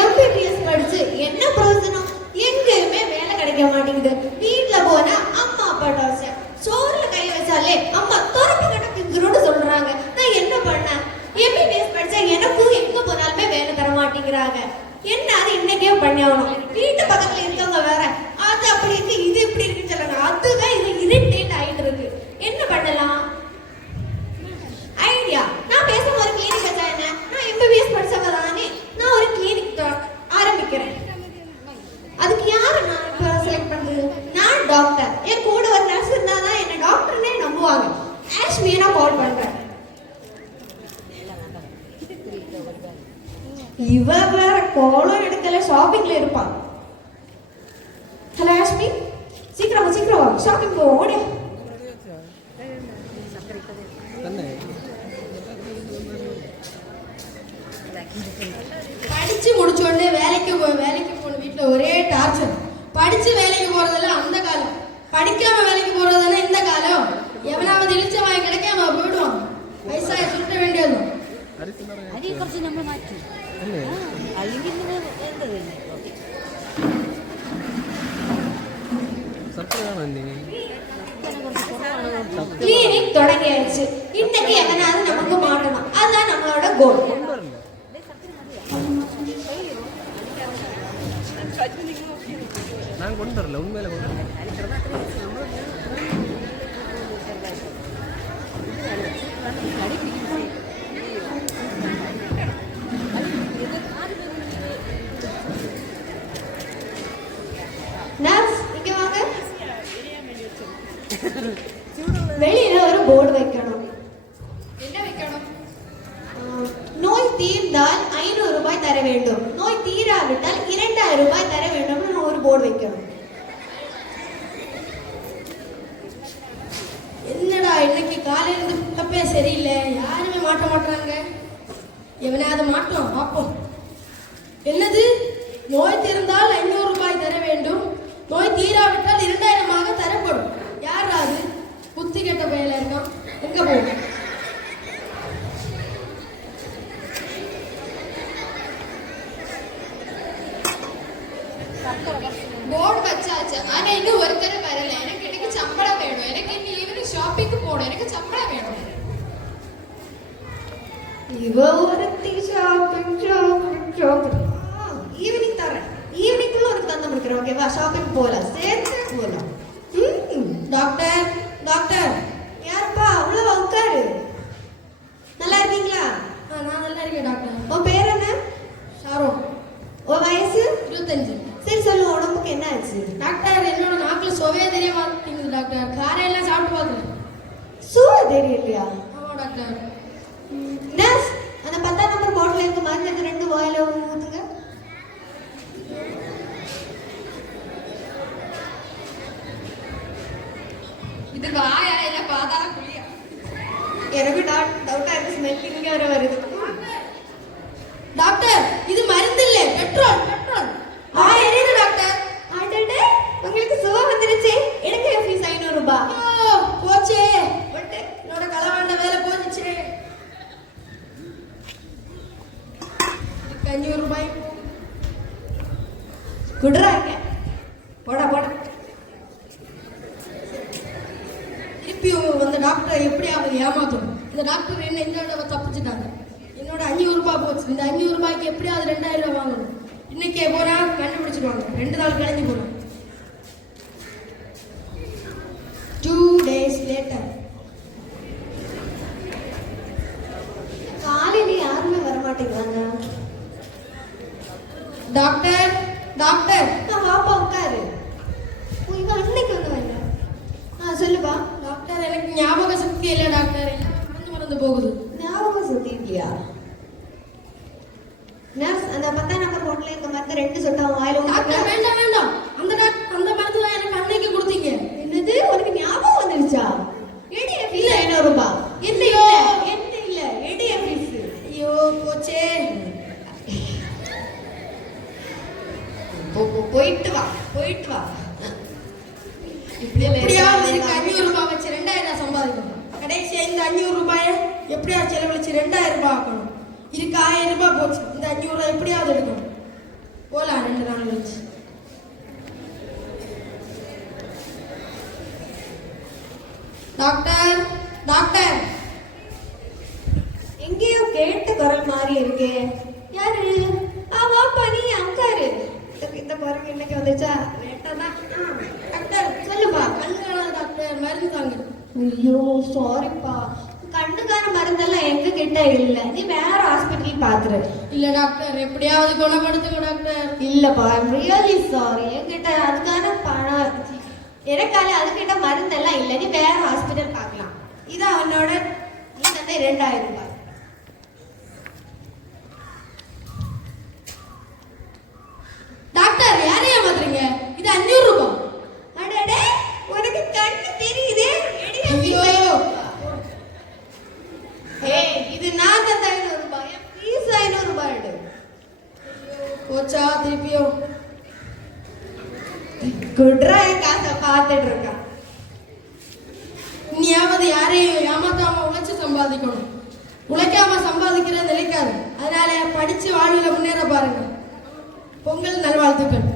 MBBS படிச்சு என்ன பிரயோஜனம்? எங்கேயுமே வேலை கிடைக்க மாட்டேங்குது. வீட்டுல போனா அம்மா அப்பா டார்ச்ச, சோறுல கை வச்சாலே அம்மா துறப்பு கிடக்குன்னு சொல்றாங்க. நான் என்ன பண்ணேன்? எம்பிபிஎஸ் படிச்சா எனக்கும் எங்க போனாலுமே வேலை தர மாட்டேங்கிறாங்க. என்ன அது இன்னைக்கே பண்ணி ஆகணும். வீட்டு பக்கத்துல இருக்கவங்க வேற அது அப்படி இருக்கு இது இப்படி இருக்குன்னு சொல்றாங்க. அதுதான் இது இரிட்டேட் ஆயிட்டு இருக்கு. என்ன பண்ணலாம்? ஐடியா. நான் பேசும் ஒரு கிளினிக் வச்சா என்ன? நான் எம்பிபிஎஸ் படிச்சவங்க தானே, நான் ஒரு கிளினிக் ஆரம்பிக்கிறேன். அதுக்கு யாரை நான் இப்போ செலக்ட் பண்றது? நான் டாக்டர். என் கூட ஒரு நர்ஸ் இருந்தா தான் என்ன டாக்டர்னே நம்புவாங்க. ஆஷ்மியை நான் கால் பண்றேன். இவ வேற காலும் எடுக்கல, ஷாப்பிங்ல இருப்பான். ஹலோ ஆஷ்மி, சீக்கிரம் சீக்கிரம் ஷாப்பிங் போ, ஓடி. படிச்சு முடிச்ச உடனே வேலைக்கு போகணும். வீட்டுல ஒரே டார்ச்சர். படிச்சு வேலைக்கு போறதெல்லாம் அந்த காலம், படிக்காம வேலைக்கு போறதெல்லாம் இந்த காலம். எவனாவது இழிச்ச வாங்கி கிடைக்காம போயிடுவான். வயசாக சுட்ட வேண்டியது. கிளினிக் தொடங்கியாச்சு. இன்னைக்கு எவனாவது நமக்கு மாட்டணும். அதுதான் நம்மளோட கோல். நான் கொண்டு வரல, உண்மையில கொண்டு வரல. வெளியில ஒரு போர்டு வைக்கணும். என்ன வைக்கணும்? நோய் தீர்ந்தால் 500 ரூபாய் தர வேண்டும், நோய் தீராவிட்டால் 2000 ரூபாய் தர வேண்டும். ஒரு போர்டு வைக்கணும். என்னடா இன்னைக்கு காலையில இருந்து பிக்கப்பே சரியில்லை, யாருமே மாட்ட மாட்டாங்க. எவனாவது மாட்டோம் பார்ப்போம். என்னது? நோய் தீர்ந்தால் 500 ரூபாய் தர வேண்டும், நோய் தீராவிட்டால் 2000 தரப்படும். யாராவது புத்தி கெட்ட வேலை இருக்கான்? எங்க போகும்? போர்டு வச்சாச்சு, ஆனா இன்னும் ஒருத்தர் வரல. எனக்கு சம்பளம் வேணும். எனக்கு இன்னும் ஈவினிங் ஷாப்பிங்க்கு போகணும். எனக்கு சம்பளம் வேணும். இவ ஒருத்தி ஷாப்பிங் ஈவினிங் தரேன். ஈவினிங்குள்ள ஒரு தந்து முடிக்கிறேன். ஓகேவா? ஷாப்பிங் போகலாம், சேர்த்து போகலாம். Doctor doctor. யாருப்பா? உள்ள உட்காரு. நல்லா இருக்கீங்களா? நான் நல்லா இருக்கேன் டாக்டர். உன் பேர் என்ன? ஷாரோன். உன் வயசு? 25. சரி சொல்லு, உடம்புக்கு என்ன ஆச்சு? டாக்டர், என்னோட நாக்குல சுவையே தெரிய மாட்டேங்குது டாக்டர். காரையெல்லாம் சாப்பிட்டு பார்க்குறேன். சுவை தெரியலையா? ஆமா டாக்டர். நர்ஸ், அந்த 10ஆம் நம்பர் பாட்டில் இருக்க மருந்து 2 வாயில ஊத்துங்க. இது வாயா இல்ல பாதாள குழியா? எனக்கு டவுட்டா இருக்கு. ஸ்மெல் இங்க வர வருது. டாக்டர், இது மருந்து இல்ல, பெட்ரோல். எரியுது டாக்டர். அடடே, உங்களுக்கு சுகம் வந்துருச்சு. எனக்கு ஃபீஸ் 500 ரூபாய். போச்சே, என்னோட கலவாண்ட வேலை போச்சு. 500 ரூபாய் குடுறாங்க. போடா போடா. அந்த டாக்டர் எப்படியாவது ஏமாத்தணும். இந்த டாக்டர் என்ன என்னோட தப்பிச்சுட்டாங்க. என்னோட 500 ரூபாய் போச்சு. இந்த 500 ரூபாய்க்கு எப்படியாவது 2000 ரூபாய் வாங்கணும். இன்னைக்கே போனா கண்டுபிடிச்சிடுவாங்க. 2 நாள் கழிஞ்சு போனா. 2 days later. காலையில யாருமே வர மாட்டேங்கிறாங்க. Doctor doctor. வாப்பா உட்காரு. இவன் அன்னைக்கு வந்தவங்க. சொல்லுப்பா. டாக்டர், எனக்கு ஞாபக சக்தி இல்லை டாக்டர். மறந்து போகுது. ஞாபக சக்தி இல்லையா? நர்ஸ், அந்த 10ஆம் நம்பர் ஹோட்டல்ல இந்த மருந்து 2 சொட்டா வாயில. டாக்டர், வேண்டாம் வேண்டாம். அந்த மருந்து தான் எனக்கு அன்னைக்கு கொடுத்தீங்க. என்னது? உனக்கு ஞாபகம் வந்துருச்சா? எடி ஃபீஸ் 500 ரூபாய். என்ன இல்ல எடி ஃபீஸ். ஐயோ போச்சே. போயிட்டு வா. எப்படியாவது 500 ரூபாய் வச்சு 2000 சம்பாதிக்கணும். கடைசியா இந்த 500 ரூபாயை எப்படியாவது செலவழிச்சு 2000 ரூபாய் ஆக்கணும். இதுக்கு 1000 ரூபாய் போச்சு. இந்த 500 ரூபாய் எப்படியாவது எடுக்கணும். போலாம் 2 நாள் கழிச்சு. Doctor doctor. எங்கேயோ கேட்ட குரல் மாதிரி இருக்கே. யாரு? வாப்பா நீ அங்காரு. இந்த குரல் இன்னைக்கு வந்துச்சா? வேட்டதான். டாக்டர் சொல்லுப்பா. கண்ணுக்கான டாக்டர் மருந்து தாங்க. ஐயோ சாரிப்பா. கண்ணுக்கான மருந்தெல்லாம் எங்க கிட்ட இல்ல. நீ வேற ஹாஸ்பிட்டல் பாத்துரு. இல்ல டாக்டர், எப்படியாவது குணப்படுத்துங்க டாக்டர். இல்லப்பா, ஐம் ரியலி சாரி. என்கிட்ட அதுக்கான பணம் எனக்கால அதுக்கிட்ட மருந்தெல்லாம் இல்லை. நீ வேற ஹாஸ்பிட்டல் பார்க்கலாம். இது அவனோட நீ தந்த 2000 ரூபாய். டாக்டர் யாரையா மாத்துறீங்க? இது 500 ரூபாய். அடடே, உனக்கு கண்ணு தெரியுதே. ஐயோ. ஏய், இது நான் தந்த 500 ரூபாய். ப்ளீஸ் 500 ரூபாய் எடு. போச்சா திருப்பியோ? குட்ரா காசை பார்த்துட்டு இருக்கான். நீயாவது யாரையும் ஏமாத்தாம உழைச்சு சம்பாதிக்கணும். உழைக்காம சம்பாதிக்கிறது நிலைக்காது. அதனால படிச்சு வாழ்வில் முன்னேற பாருங்க. பொங்கல் நல்வாழ்த்துக்கள்.